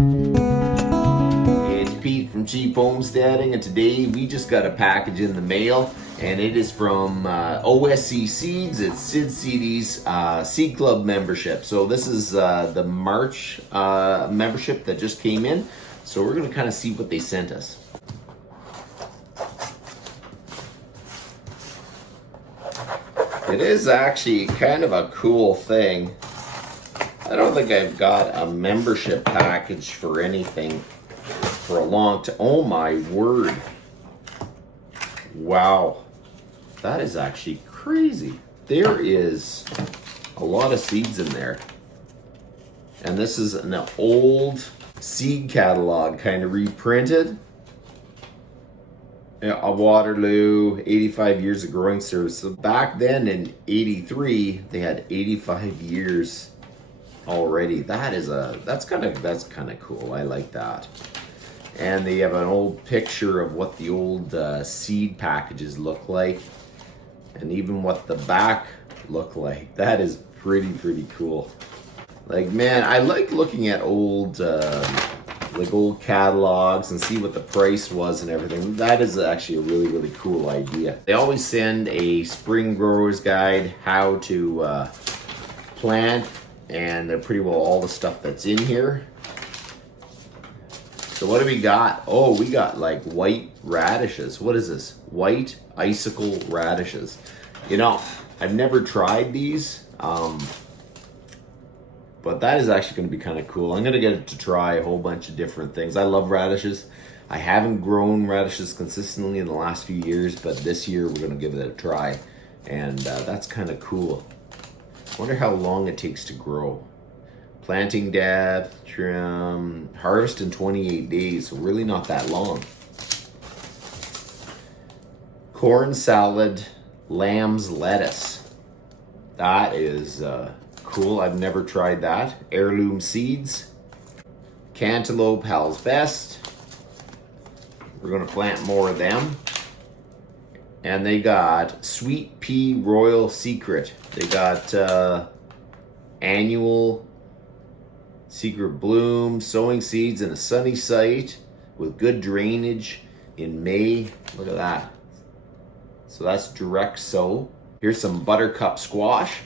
It's Pete from Cheap Homesteading, and today we just got a package in the mail, and it is from OSC Seeds. It's Sid Seedy's Seed Club membership. So this is the March membership that just came in. So we're going to kind of see what they sent us. It is actually kind of a cool thing. I don't think I've got a membership package for anything for a long time. Oh my word. Wow. That is actually crazy. There is a lot of seeds in there. And this is an old seed catalog, kind of reprinted. A Waterloo, 85 years of growing service. So back then in 83, they had 85 years already. That's kind of cool. I like that. And they have an old picture of what the old seed packages look like, and even what the back look like. That is pretty cool. Like, man, I like looking at old old catalogs and see what the price was and everything. That is actually a really cool idea. They always send a spring grower's guide, how to plant, and they're pretty well all the stuff that's in here. So what do we got? Oh, we got like white radishes. What is this? White icicle radishes. You know, I've never tried these, but that is actually going to be kind of cool. I'm going to get to try a whole bunch of different things. I love radishes. I haven't grown radishes consistently in the last few years, but this year we're going to give it a try, and that's kind of cool. I wonder how long it takes to grow. Planting depth, trim, harvest in 28 days, so really not that long. Corn salad, lamb's lettuce. That is cool. I've never tried that. Heirloom seeds. Cantaloupe, Hal's Best. We're going to plant more of them. And they got Sweet Pea Royal Secret. They got annual secret bloom, sowing seeds in a sunny site with good drainage in May. Look at that. So that's direct sow. Here's some buttercup squash.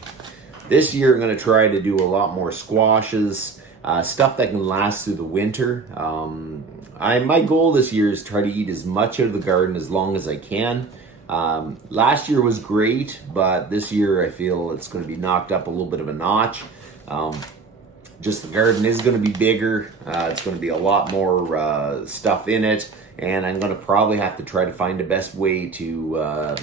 This year I'm going to try to do a lot more squashes, stuff that can last through the winter. My goal this year is to try to eat as much out of the garden as long as I can. Last year was great, but this year I feel it's going to be knocked up a little bit of a notch. Just the garden is going to be bigger. It's going to be a lot more stuff in it, and I'm going to probably have to try to find the best way to,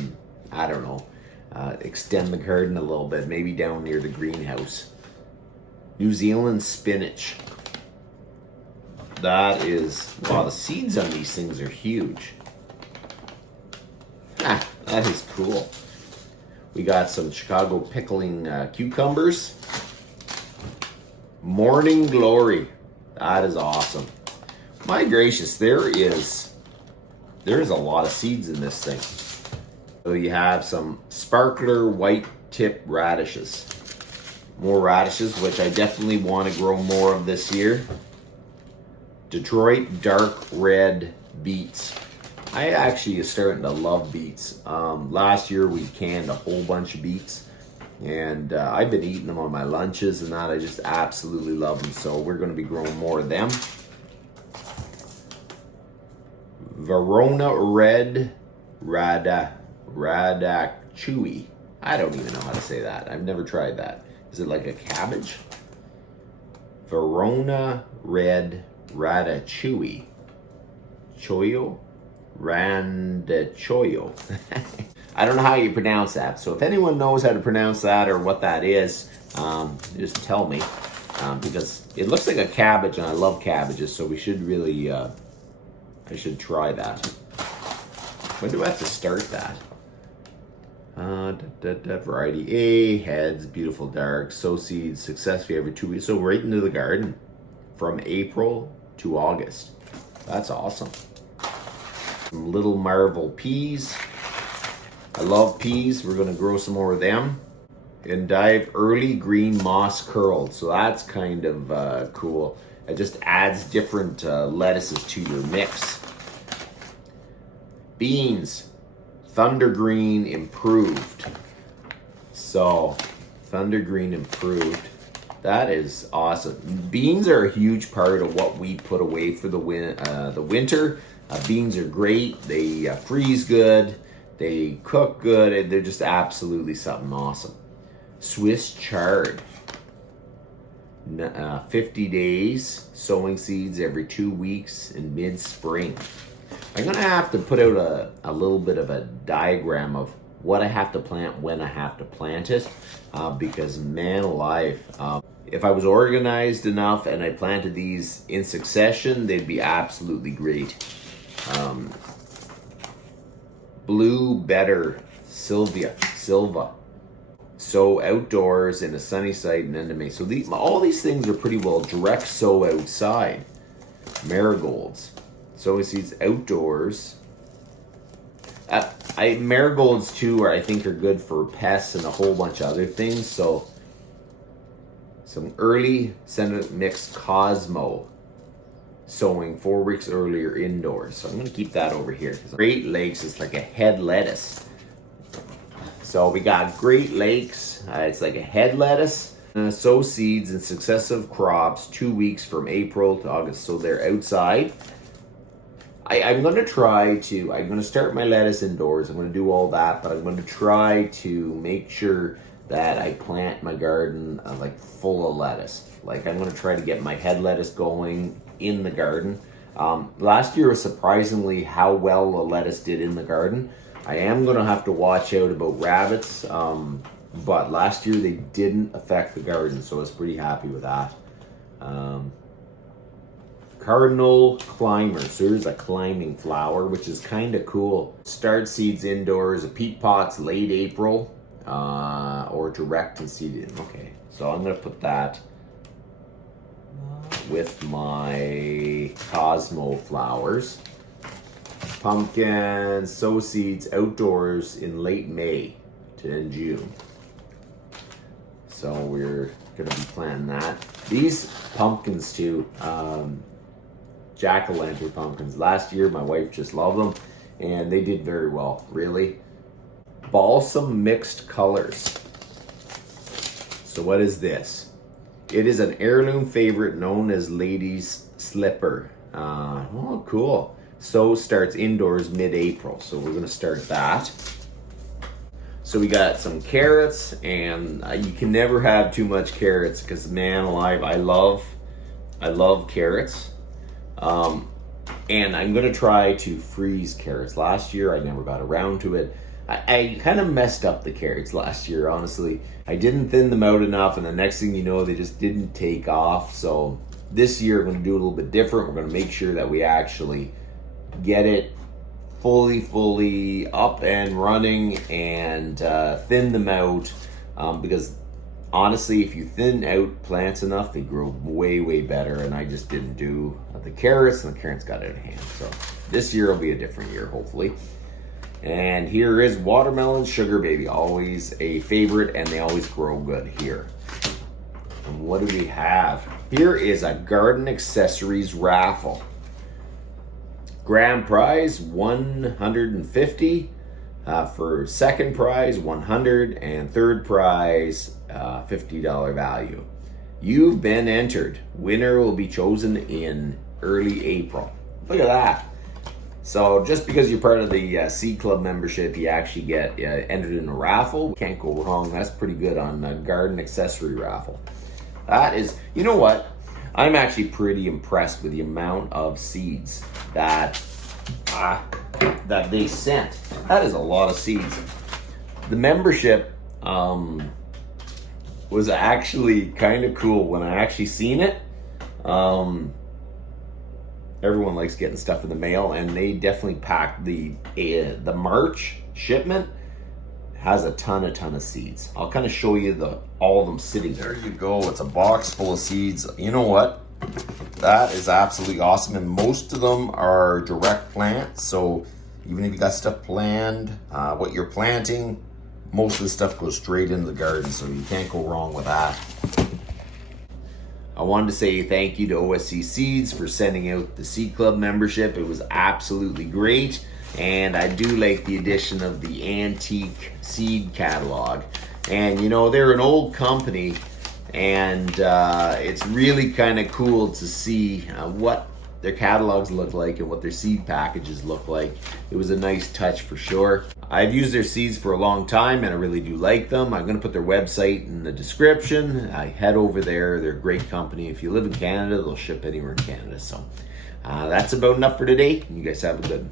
extend the garden a little bit, maybe down near the greenhouse. New Zealand spinach. That is, wow, the seeds on these things are huge. Ah, that is cool. We got some Chicago pickling cucumbers. Morning Glory. That is awesome. My gracious, there is a lot of seeds in this thing. So you have some sparkler white tip radishes. More radishes, which I definitely want to grow more of this year. Detroit dark red beets. I actually is starting to love beets. Last year we canned a whole bunch of beets, and I've been eating them on my lunches and that. I just absolutely love them. So we're going to be growing more of them. Verona red radachui. I don't even know how to say that. I've never tried that. Is it like a cabbage? Verona red radachui. Choyo? Randachoyo. I don't know how you pronounce that. So if anyone knows how to pronounce that or what that is, just tell me. Because it looks like a cabbage, and I love cabbages, so we should really, I should try that. When do I have to start that? Variety A, heads, beautiful dark, sow seeds successfully every 2 weeks. So right into the garden from April to August. That's awesome. Some Little Marvel peas. I love peas. We're going to grow some more of them. Endive early green moss curled. So that's kind of cool. It just adds different lettuces to your mix. Beans, Thunder Green improved. So, Thunder Green improved. That is awesome. Beans are a huge part of what we put away for the winter. Beans are great. They freeze good. They cook good. And they're just absolutely something awesome. Swiss chard. 50 days. Sowing seeds every 2 weeks in mid-spring. I'm going to have to put out a little bit of a diagram of what I have to plant, when I have to plant it, because man alive, if I was organized enough and I planted these in succession, they'd be absolutely great. Blue Better Silva. Sow outdoors in a sunny site and end of May. So all these things are pretty well direct sow outside. Marigolds. Sowing seeds outdoors. Marigolds too I think are good for pests and a whole bunch of other things. So some early Senate mix Cosmo sowing 4 weeks earlier indoors. So I'm going to keep that over here. Great Lakes is like a head lettuce. So we got Great Lakes. It's like a head lettuce. Sow seeds in successive crops 2 weeks from April to August. So they're outside. I'm going to start my lettuce indoors. I'm going to do all that, but I'm going to try to make sure that I plant my garden like full of lettuce. Like I'm going to try to get my head lettuce going in the garden. Last year was surprisingly how well the lettuce did in the garden. I am going to have to watch out about rabbits, but last year they didn't affect the garden, so I was pretty happy with that. Cardinal Climber. So here's a climbing flower, which is kind of cool. Start seeds indoors, peat pots late April, or direct and seeded. Okay, so I'm going to put that with my Cosmo flowers. Pumpkin, sow seeds outdoors in late May to end June. So we're going to be planting that. These pumpkins too, jack-o'-lantern pumpkins. Last year my wife just loved them and they did very well, really. Balsam mixed colors. So what is this? It is an heirloom favorite known as Lady's Slipper. Oh, cool. So starts indoors mid-April. So we're going to start that. So we got some carrots, and you can never have too much carrots because man alive, I love carrots. And I'm going to try to freeze carrots. Last year I never got around to it. I kind of messed up the carrots last year, honestly. I didn't thin them out enough, and the next thing you know, they just didn't take off. So this year, we're going to do a little bit different. We're going to make sure that we actually get it fully up and running and thin them out. Because honestly, if you thin out plants enough, they grow way better. And I just didn't do the carrots, and the carrots got out of hand. So this year will be a different year, hopefully. And here is watermelon sugar baby, always a favorite, and they always grow good here. And what do we have? Here is a garden accessories raffle. Grand prize $150, for second prize $100, and third prize $50 value. You've been entered. Winner will be chosen in early April. Look at that. So just because you're part of the C Club membership, you actually get entered in a raffle. Can't go wrong. That's pretty good on a garden accessory raffle. That is, you know what? I'm actually pretty impressed with the amount of seeds that they sent. That is a lot of seeds. The membership was actually kind of cool when I actually seen it. Everyone likes getting stuff in the mail, and they definitely packed the March shipment has a ton of seeds. I'll kind of show you all of them sitting there. You go. It's a box full of seeds. You know what? That is absolutely awesome, and most of them are direct plants. So even if you got stuff planned, what you're planting, most of the stuff goes straight into the garden. So you can't go wrong with that. I wanted to say thank you to OSC Seeds for sending out the Seed Club membership. It was absolutely great. And I do like the addition of the antique seed catalog. And you know, they're an old company, and it's really kind of cool to see what their catalogs look like and what their seed packages look like. It was a nice touch for sure. I've used their seeds for a long time and I really do like them. I'm gonna put their website in the description. I head over there. They're a great company. If you live in Canada, they'll ship anywhere in Canada. So that's about enough for today. You guys have a good one.